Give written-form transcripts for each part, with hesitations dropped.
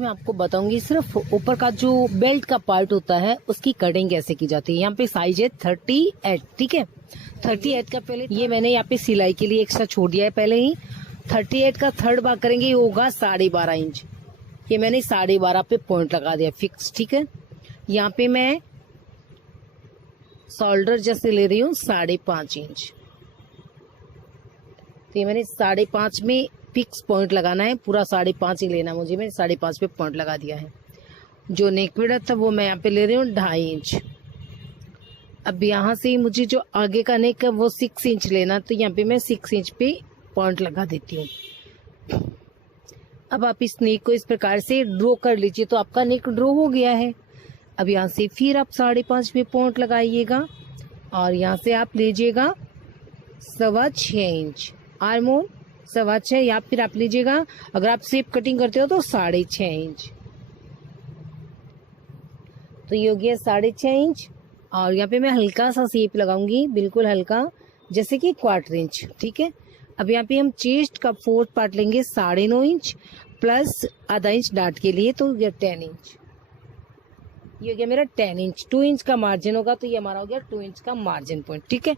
मैं आपको बताऊंगी सिर्फ ऊपर का जो बेल्ट का पार्ट होता है उसकी कटिंग कैसे की जाती है। यहाँ पे साइज है 38, ठीक है। 38 का पहले ये मैंने यहाँ पे सिलाई के लिए एक्स्ट्रा छोड़ दिया है पहले ही। 38 का थर्ड भाग करेंगे, ये होगा 12.5 इंच। ये मैंने 12.5 पे पॉइंट लगा दिया फिक्स, ठीक है। यहाँ पे मैं शोल्डर जैसे ले रही हूँ 5.5 इंच। तो ये मैंने 5.5 में फिक्स पॉइंट लगाना है, पूरा 5.5 ही लेना मुझे। मैंने 5.5 पे पॉइंट लगा दिया है। जो नेक विड्थ था वो मैं यहाँ पे ले रही हूँ 2.5 इंच। अब यहाँ से मुझे जो आगे का नेक है वो 6 इंच लेना, तो यहाँ पे मैं 6 इंच पे पॉइंट लगा देती हूँ। अब आप इस नेक को इस प्रकार से ड्रॉ कर लीजिए, तो आपका नेक ड्रॉ हो गया है। अब यहाँ से फिर आप 5.5 पे पॉइंट लगाइएगा और यहाँ से आप लीजिएगा 6.25 इंच आर्म होल, 6.25, या फिर आप लीजिएगा अगर आप शेप कटिंग करते हो तो 6.5 इंच। तो ये हो गया 6.5 इंच। और यहाँ पे मैं हल्का सा शेप लगाऊंगी, बिल्कुल हल्का, जैसे कि 1/4 इंच, ठीक है। अब यहाँ पे हम चेस्ट का 4th पार्ट लेंगे 9.5 इंच प्लस आधा इंच डाट के लिए, तो 10 इंच। ये हो गया मेरा 10 इंच। 2 इंच का मार्जिन होगा, तो ये हमारा हो गया 2 इंच का मार्जिन पॉइंट, ठीक है।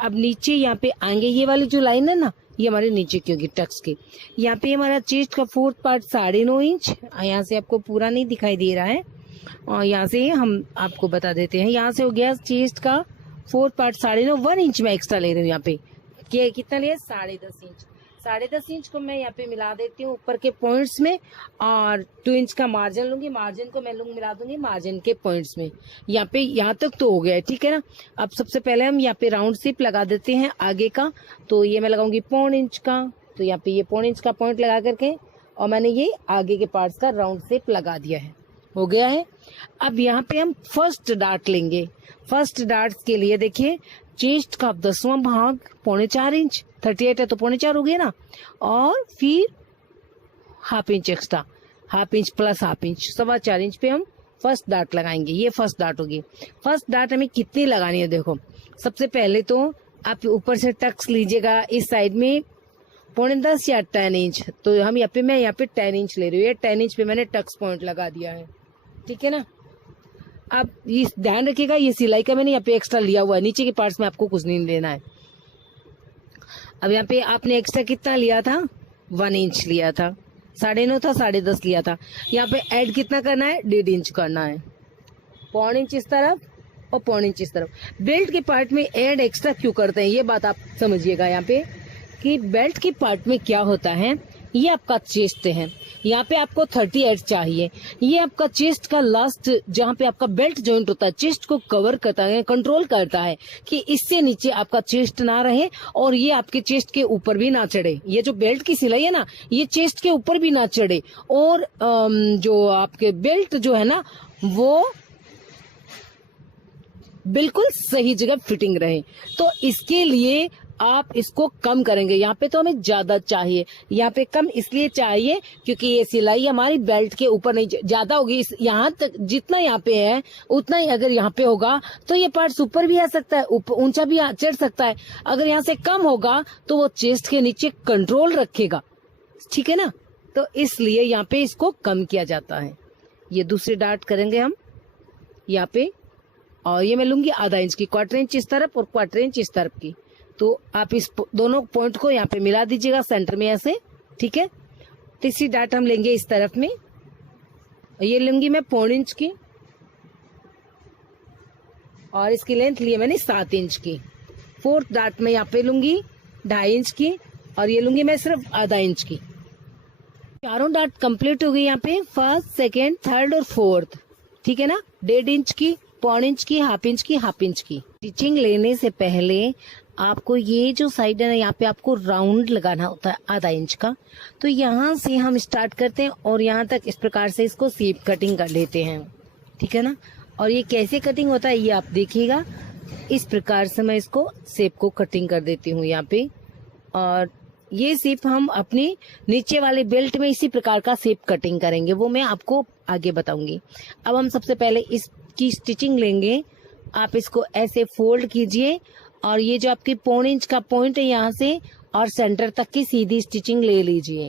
अब नीचे यहाँ पे आएंगे, ये वाली जो लाइन है ना, ये हमारे नीचे की होगी टक्स की। यहाँ पे हमारा चेस्ट का 4th पार्ट 9.5 इंच। यहाँ से आपको पूरा नहीं दिखाई दे रहा है, और यहाँ से हम आपको बता देते हैं। यहाँ से हो गया चेस्ट का 4th पार्ट 9.5, 1 इंच में एक्स्ट्रा ले रही हूँ यहाँ पे। कितना लिया? 10.5 इंच। 10.5 इंच को मैं यहाँ पे मिला देती हूँ ऊपर के पॉइंट्स में, और 2 इंच का मार्जिन लूंगी। मार्जिन को मैं मिला दूंगी मार्जिन के पॉइंट्स में। यहाँ पे यहाँ तक तो हो गया है, ठीक है ना। अब सबसे पहले हम यहाँ पे राउंड शेप लगा देते हैं आगे का। तो ये मैं लगाऊंगी 0.25 इंच का। तो यहाँ पे ये 0.25 इंच का पॉइंट लगा करके, और मैंने ये आगे के पार्ट्स का राउंड शेप लगा दिया है, हो गया है। अब यहाँ पे हम फर्स्ट डार्ट लेंगे। फर्स्ट डार्ट के लिए देखिए, चेस्ट का 10वां भाग 4.25 इंच, 38 है तो 4.25 हो गया ना, और फिर 1/2 inch extra, 1/2 inch plus 1/2 inch, 4.25 inch पे हम फर्स्ट डार्ट लगाएंगे। ये फर्स्ट डार्ट होगी। फर्स्ट डार्ट हमें कितनी लगानी है? देखो, सबसे पहले तो आप ऊपर से टक्स लीजिएगा इस साइड में 10.5 या 10 इंच। तो हम मैं यहाँ पे 10 इंच ले रही हूँ। 10 इंच पे मैंने टक्स पॉइंट लगा दिया है, ठीक है ना। अब ये ध्यान रखिएगा, ये सिलाई का मैंने यहाँ पे एक्स्ट्रा लिया हुआ है, नीचे के पार्ट्स में आपको कुछ नहीं लेना है। अब यहाँ पे आपने एक्स्ट्रा कितना लिया था? 1 इंच लिया था। 9.5 था, 10.5 लिया था। यहाँ पे ऐड कितना करना है? 1.5 इंच करना है। 0.25 इंच इस तरफ और 0.25 इंच इस तरफ। बेल्ट के पार्ट में ऐड एक्स्ट्रा क्यों करते हैं, ये बात आप समझिएगा यहाँ पे, कि बेल्ट के पार्ट में क्या होता है। ये आपका चेस्ट है, यहाँ पे आपको 38 चाहिए। ये आपका चेस्ट का लास्ट, जहाँ पे आपका बेल्ट जॉइंट होता है, चेस्ट को कवर करता है, कंट्रोल करता है कि इससे नीचे आपका चेस्ट ना रहे और ये आपके चेस्ट के ऊपर भी ना चढ़े। ये जो बेल्ट की सिलाई है ना, ये चेस्ट के ऊपर भी ना चढ़े, और जो आपके बेल्ट जो है ना, वो बिल्कुल सही जगह फिटिंग रहे। तो इसके लिए आप इसको कम करेंगे। यहाँ पे तो हमें ज्यादा चाहिए, यहाँ पे कम इसलिए चाहिए क्योंकि ये सिलाई हमारी बेल्ट के ऊपर नहीं ज्यादा होगी। यहाँ तक जितना यहाँ पे है उतना ही अगर यहाँ पे होगा तो ये पार्ट ऊपर भी आ सकता है, ऊंचा भी चढ़ सकता है। अगर यहाँ से कम होगा तो वो चेस्ट के नीचे कंट्रोल रखेगा, ठीक है ना। तो इसलिए यहाँ पे इसको कम किया जाता है। ये दूसरी डार्ट करेंगे हम यहाँ पे, और ये मैं लूंगी आधा इंच की, 1/4 इंच इस तरफ और 1/4 इंच इस तरफ की। तो आप इस दोनों पॉइंट को यहाँ पे मिला दीजिएगा सेंटर में ऐसे, ठीक है। तीसरी डार्ट हम लेंगे इस तरफ में, ये लूंगी मैं 0.25 इंच की, और इसकी लेंथ लिए मैंने 7 इंच की। 4th डार्ट में यहाँ पे लूंगी 2.5 इंच की, और ये लूंगी मैं सिर्फ आधा इंच की। चारों डार्ट कंप्लीट हो गई यहाँ पे, 1st, 2nd, 3rd और 4th, ठीक है ना। 1.5 इंच की, 0.25 इंच की, 1/2 इंच की, 1/2 इंच की। स्टिचिंग लेने से पहले आपको ये जो साइड है ना, यहाँ पे आपको राउंड लगाना होता है आधा इंच का। तो यहाँ से हम स्टार्ट करते हैं और यहाँ तक इस प्रकार से इसको शेप कटिंग कर लेते हैं, ठीक है ना। और ये कैसे कटिंग होता है ये आप देखिएगा। इस प्रकार से मैं इसको शेप को कटिंग कर देती हूँ यहाँ पे, और ये शेप हम अपनी नीचे वाले बेल्ट में इसी प्रकार का शेप कटिंग करेंगे, वो मैं आपको आगे बताऊंगी। अब हम सबसे पहले इसकी स्टिचिंग लेंगे। आप इसको ऐसे फोल्ड कीजिए, और ये जो आपकी 0.25 इंच का पॉइंट है यहाँ से और सेंटर तक की सीधी स्टिचिंग ले लीजिए।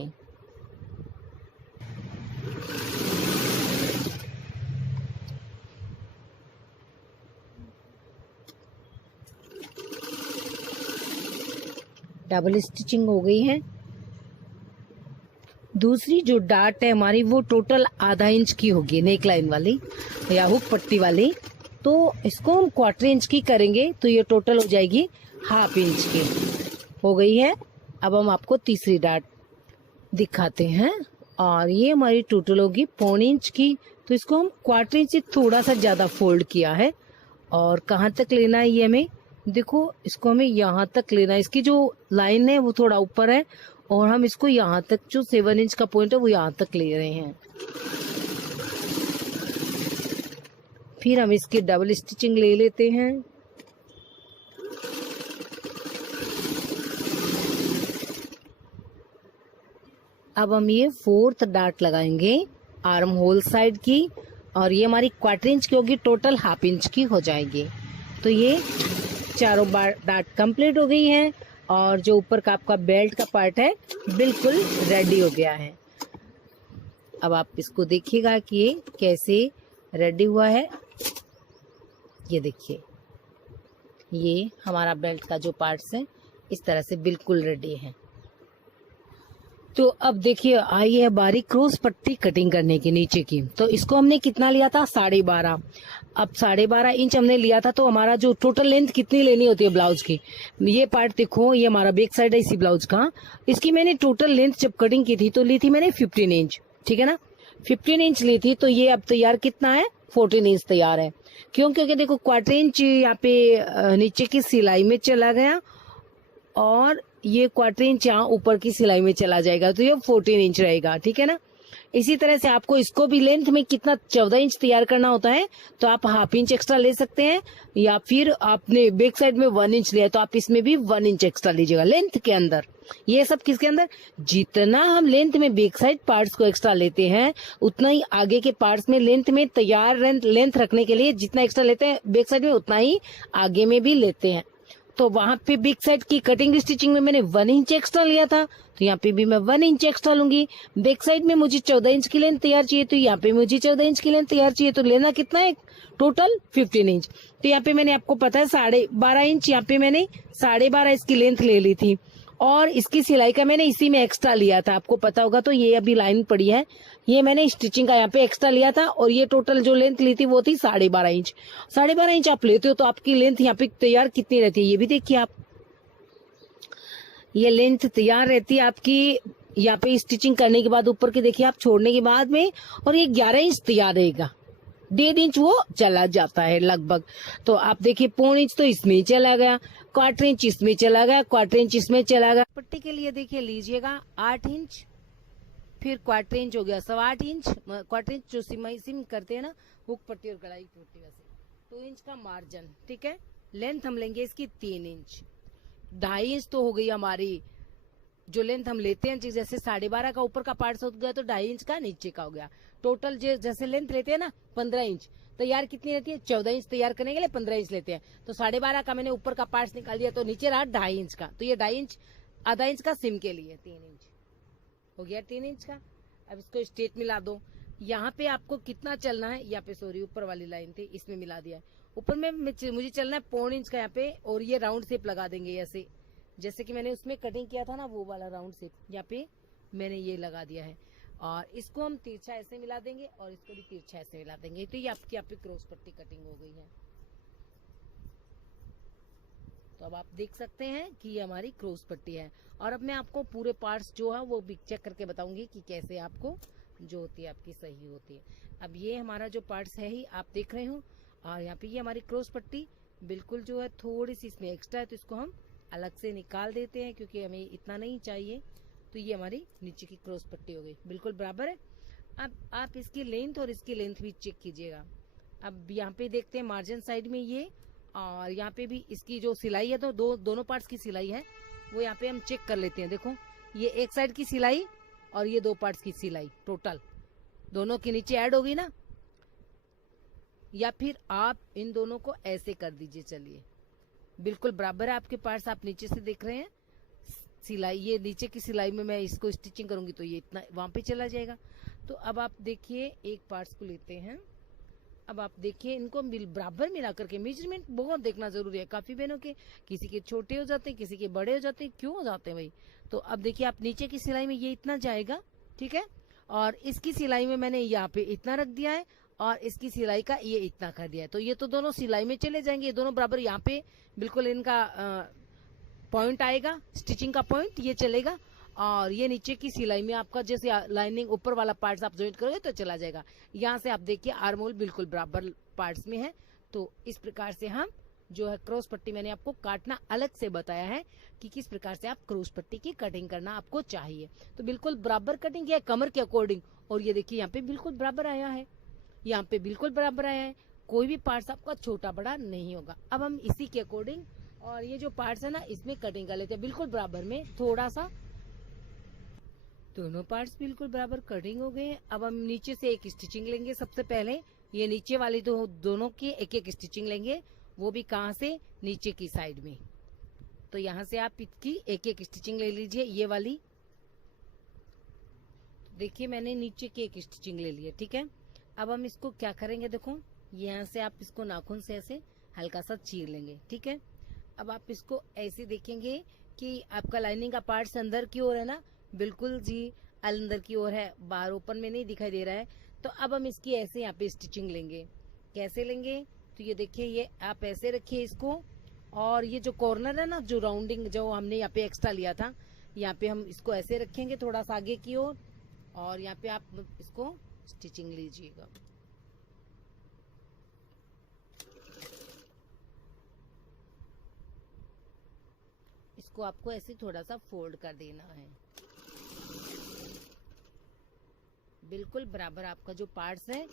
डबल स्टिचिंग हो गई है। दूसरी जो डार्ट है हमारी वो टोटल आधा इंच की होगी, नेक लाइन वाली या हुक पट्टी वाली। तो इसको हम क्वार्टर इंच की करेंगे तो ये टोटल हो जाएगी हाफ इंच की हो गई है। अब हम आपको तीसरी डार्ट दिखाते हैं और ये हमारी टोटल होगी पौने इंच की। तो इसको हम क्वार्टर इंच से थोड़ा सा ज्यादा फोल्ड किया है। और कहाँ तक लेना है ये हमें, देखो इसको हमें यहाँ तक लेना है। इसकी जो लाइन है वो थोड़ा ऊपर है और हम इसको यहाँ तक जो 7 इंच का पॉइंट है वो यहाँ तक ले रहे हैं। फिर हम इसकी डबल स्टिचिंग ले लेते हैं। अब हम ये 4th डार्ट लगाएंगे आर्म होल साइड की और ये हमारी क्वार्टर इंच की होगी, टोटल हाफ इंच की हो जाएगी। तो ये चारों बार डार्ट कंप्लीट हो गई है और जो ऊपर का आपका बेल्ट का पार्ट है बिल्कुल रेडी हो गया है। अब आप इसको देखिएगा कि ये कैसे रेडी हुआ है। ये देखिए, ये हमारा बेल्ट का जो पार्ट्स है इस तरह से बिल्कुल रेडी है। तो अब देखिए आई है बारी क्रॉस पट्टी कटिंग करने की नीचे की। तो इसको हमने कितना लिया था, 12.5। अब 12.5 इंच हमने लिया था। तो हमारा जो टोटल लेंथ कितनी लेनी होती है ब्लाउज की, ये पार्ट देखो, ये हमारा बैक साइड है इसी ब्लाउज का। इसकी मैंने टोटल लेंथ जब कटिंग की थी तो ली थी मैंने 15 इंच, ठीक है ना, 15 इंच ली थी। तो ये अब तैयार कितना है, 14 इंच तैयार है। क्यों, क्योंकि देखो क्वार्टर इंच यहाँ पे नीचे की सिलाई में चला गया और ये क्वार्टर इंच यहाँ ऊपर की सिलाई में चला जाएगा, तो ये 14 इंच रहेगा, ठीक है ना। इसी तरह से आपको इसको भी लेंथ में कितना 14 इंच तैयार करना होता है तो आप हाफ इंच एक्स्ट्रा ले सकते हैं, या फिर आपने बैक साइड में 1 इंच लिया तो आप इसमें भी 1 इंच एक्स्ट्रा लीजिएगा लेंथ के अंदर। ये सब किसके अंदर, जितना हम लेंथ में बैक साइड पार्ट्स को एक्स्ट्रा लेते हैं उतना ही आगे के पार्ट्स में लेंथ में तैयार लेंथ रखने के लिए जितना एक्स्ट्रा लेते हैं बैक साइड में उतना ही आगे में भी लेते हैं। तो वहां पे बैक साइड की कटिंग स्टिचिंग में मैंने 1 इंच एक्स्ट्रा लिया था, तो यहाँ पे भी मैं 1 इंच एक्स्ट्रा लूंगी। बैक साइड में मुझे 14 इंच की लेंथ तैयार चाहिए तो यहाँ पे मुझे 14 इंच की लेंथ तैयार चाहिए, तो लेना कितना है, टोटल 15 इंच। तो यहाँ पे मैंने आपको पता है 12.5 इंच, यहाँ पे मैंने 12.5 इसकी लेंथ ले ली थी और इसकी सिलाई का मैंने इसी में एक्स्ट्रा लिया था, आपको पता होगा। तो ये अभी लाइन पड़ी है, ये मैंने स्टिचिंग का यहाँ पे एक्स्ट्रा लिया था और ये टोटल जो लेंथ ली थी वो थी 12.5 इंच। 12.5 इंच आप लेते हो तो आपकी लेंथ यहाँ पे तैयार कितनी रहती है, ये भी देखिए आप, ये लेंथ तैयार रहती है आपकी यहाँ पे स्टिचिंग करने के बाद ऊपर के देखिए आप छोड़ने के बाद में, और ये 11 इंच तैयार रहेगा। 1.5 इंच वो चला जाता है लगभग। तो आप देखिए पौने इंच तो इसमें चला गया, क्वार्टर इंच इसमें चला गया, क्वार्टर इंच इसमें चला गया। पट्टी के लिए देखिए लीजिएगा 8 इंच, फिर क्वार्टर इंच हो गया 8.25 इंच, क्वार्टर इंच जो सिम करते हैं ना हुक पट्टी और कढ़ाई पट्टी वैसे 2 इंच का मार्जिन, ठीक है। लेंथ हम लेंगे इसकी 3 इंच, 2.5 इंच तो हो गई हमारी जो लेंथ हम लेते हैं, जैसे 12.5 का ऊपर का पार्ट हो गया तो 2.5 इंच का नीचे का हो गया। टोटल जैसे लेंथ लेते हैं ना 15 इंच, तैयार कितनी रहती है, 14 इंच तैयार करने के लिए 15 इंच लेते हैं। तो 12.5 का मैंने ऊपर का पार्ट निकाल दिया तो नीचे रहा 2.5 इंच का, तो ये 2.5 इंच आधा इंच का सिम के लिए 3 इंच हो गया 3 इंच का। अब इसको स्ट्रेट मिला दो, यहाँ पे आपको कितना चलना है, यहाँ पे सॉरी ऊपर वाली लाइन थी इसमें मिला दिया है, ऊपर में मुझे चलना है 1.25 इंच का यहाँ पे, और ये राउंड शेप लगा देंगे ऐसे, जैसे कि मैंने उसमें कटिंग किया था ना वो वाला राउंड शेप यहाँ पे मैंने ये लगा दिया है। और इसको हम तिरछा ऐसे मिला देंगे और इसको भी तिरछा ऐसे मिला देंगे, तो ये आपकी यहाँ पे क्रॉस पट्टी कटिंग हो गई है। तो अब आप देख सकते हैं कि ये हमारी क्रॉस पट्टी है। और अब मैं आपको पूरे पार्ट्स जो है वो भी चेक करके बताऊंगी कि कैसे आपको जो होती है आपकी सही होती है। अब ये हमारा जो पार्ट्स है ही आप देख रहे हो, और यहाँ पे ये हमारी क्रॉस पट्टी बिल्कुल जो है थोड़ी सी इसमें एक्स्ट्रा है तो इसको हम अलग से निकाल देते हैं क्योंकि हमें इतना नहीं चाहिए। तो ये हमारी नीचे की क्रॉस पट्टी हो गई, बिल्कुल बराबर है। अब आप इसकी लेंथ और इसकी लेंथ भी चेक कीजिएगा। अब यहाँ पे देखते हैं मार्जिन साइड में ये, और यहाँ पे भी इसकी जो सिलाई है तो दोनों पार्ट्स की सिलाई है वो यहाँ पे हम चेक कर लेते हैं। देखो ये एक साइड की सिलाई और ये 2 पार्ट्स की सिलाई टोटल दोनों के नीचे ऐड होगी ना, या फिर आप इन दोनों को ऐसे कर दीजिए। चलिए बिल्कुल बराबर है आपके पार्ट्स, आप नीचे से देख रहे हैं सिलाई, ये नीचे की सिलाई में मैं इसको स्टिचिंग करूंगी तो ये इतना वहां पे चला जाएगा। तो अब आप देखिए एक पार्ट्स को लेते हैं अब आप देखिए, इनको बराबर मिला करके मेजरमेंट बहुत देखना जरूरी है। काफी बहनों के किसी के छोटे हो जाते हैं, किसी के बड़े हो जाते हैं, क्यों हो जाते हैं भाई। तो अब देखिए, आप नीचे की सिलाई में ये इतना जाएगा, ठीक है, और इसकी सिलाई में मैंने यहाँ पे इतना रख दिया है और इसकी सिलाई का ये इतना कर दिया है। तो ये तो दोनों सिलाई में चले जाएंगे, ये दोनों बराबर। यहाँ पे बिल्कुल इनका पॉइंट आएगा, स्टिचिंग का पॉइंट ये चलेगा। और ये नीचे की सिलाई में आपका जैसे लाइनिंग ऊपर वाला पार्ट्स आप ज्वाइंट करोगे तो चला जाएगा। यहाँ से आप देखिए आर्म होल बिल्कुल बराबर पार्ट्स में है। तो इस प्रकार से हम जो है क्रॉस पट्टी, मैंने आपको काटना अलग से बताया है कि किस प्रकार से आप क्रॉस पट्टी की कटिंग करना आपको चाहिए। तो बिल्कुल बराबर कटिंग है कमर के अकॉर्डिंग। और ये देखिए यहाँ पे बिल्कुल बराबर आया है, यहाँ पे बिल्कुल बराबर आया है, कोई भी पार्ट्स आपका छोटा बड़ा नहीं होगा। अब हम इसी के अकॉर्डिंग और ये जो पार्ट्स है ना, इसमें कटिंग कर लेते हैं बिल्कुल बराबर में। थोड़ा सा दोनों पार्ट्स बिल्कुल बराबर कटिंग हो गए। अब हम नीचे से एक स्टिचिंग लेंगे। सबसे पहले ये नीचे वाली तो दोनों की एक एक स्टिचिंग लेंगे, वो भी कहाँ से, नीचे की साइड में। तो यहाँ से आप इसकी एक एक स्टिचिंग ले लीजिए, ये वाली। देखिए मैंने नीचे की एक स्टिचिंग ले ली है, ठीक है। अब हम इसको क्या करेंगे, देखो यहाँ से आप इसको नाखून से ऐसे हल्का सा चीर लेंगे, ठीक है। अब आप इसको ऐसे देखेंगे कि आपका लाइनिंग का पार्ट अंदर की ओर है ना, बिल्कुल जी अंदर की ओर है, बाहर ओपन में नहीं दिखाई दे रहा है। तो अब हम इसकी ऐसे यहाँ पे स्टिचिंग लेंगे। कैसे लेंगे, तो ये देखिए, ये आप ऐसे रखिए इसको, और ये जो कॉर्नर है ना, जो राउंडिंग जो हमने यहाँ पे एक्स्ट्रा लिया था, यहाँ पे हम इसको ऐसे रखेंगे थोड़ा सा आगे की ओर, और यहाँ पे आप इसको स्टिचिंग लीजिएगा। इसको आपको ऐसे थोड़ा सा फोल्ड कर देना है। बिल्कुल बराबर आपका जो पार्ट्स है,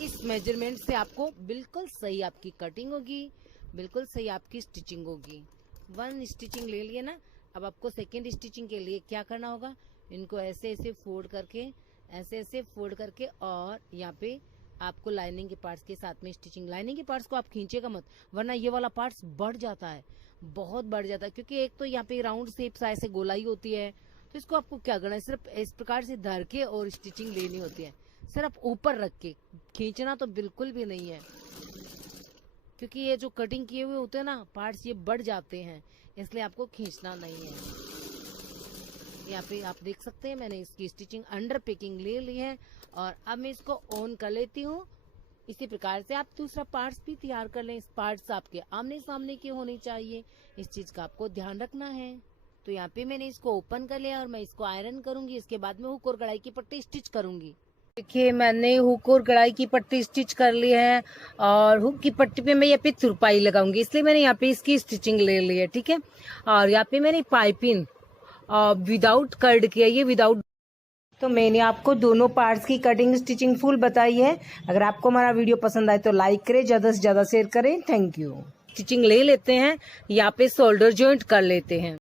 इस मेजरमेंट से आपको बिल्कुल सही आपकी कटिंग होगी, बिल्कुल सही आपकी स्टिचिंग होगी। वन स्टिचिंग ले लिए ना। अब आपको सेकेंड स्टिचिंग के लिए क्या करना होगा, इनको ऐसे ऐसे फोल्ड करके, ऐसे ऐसे फोल्ड करके, और यहाँ पे आपको लाइनिंग के पार्ट्स के साथ में स्टिचिंग। लाइनिंग के पार्ट्स को आप खींचेगा मत, वरना ये वाला पार्ट्स बढ़ जाता है, बहुत बढ़ जाता है। क्योंकि एक तो यहाँ पे राउंड शेप सा ऐसे गोलाई होती है, तो इसको आपको क्या करना है, सिर्फ इस प्रकार से धर के और स्टिचिंग लेनी होती है, सिर्फ ऊपर रख के। खींचना तो बिल्कुल भी नहीं है, क्योंकि ये जो कटिंग किए हुए होते हैं ना पार्ट्स, ये बढ़ जाते हैं, इसलिए आपको खींचना नहीं है। यहाँ पे आप देख सकते हैं मैंने इसकी स्टिचिंग अंडर पेकिंग ले ली है, और अब मैं इसको ऑन कर लेती हूँ। इसी प्रकार से आप दूसरा पार्ट्स भी तैयार कर लें। इस पार्ट्स आपके आमने सामने के होने चाहिए, इस चीज का आपको ध्यान रखना है। तो यहाँ पे मैंने इसको ओपन कर लिया और मैं इसको आयरन करूंगी। इसके बाद में हुक और कढ़ाई की पट्टी स्टिच करूंगी। देखिए मैंने हुक और कढ़ाई की पट्टी स्टिच कर ली है, और हुक की पट्टी पे मैं यहाँ पे तुरपाई लगाऊंगी, इसलिए मैंने यहाँ पे इसकी स्टिचिंग ले ली है, ठीक है। और यहाँ पे मैंने पाइपिंग विदाउट कर्ड किया, ये विदाउट। तो मैंने आपको दोनों पार्ट्स की कटिंग स्टिचिंग फुल बताई है। अगर आपको हमारा वीडियो पसंद आए तो लाइक करें, ज्यादा से ज्यादा शेयर करें। Thank you. स्टिचिंग ले लेते हैं, यहाँ पे शोल्डर जॉइंट कर लेते हैं।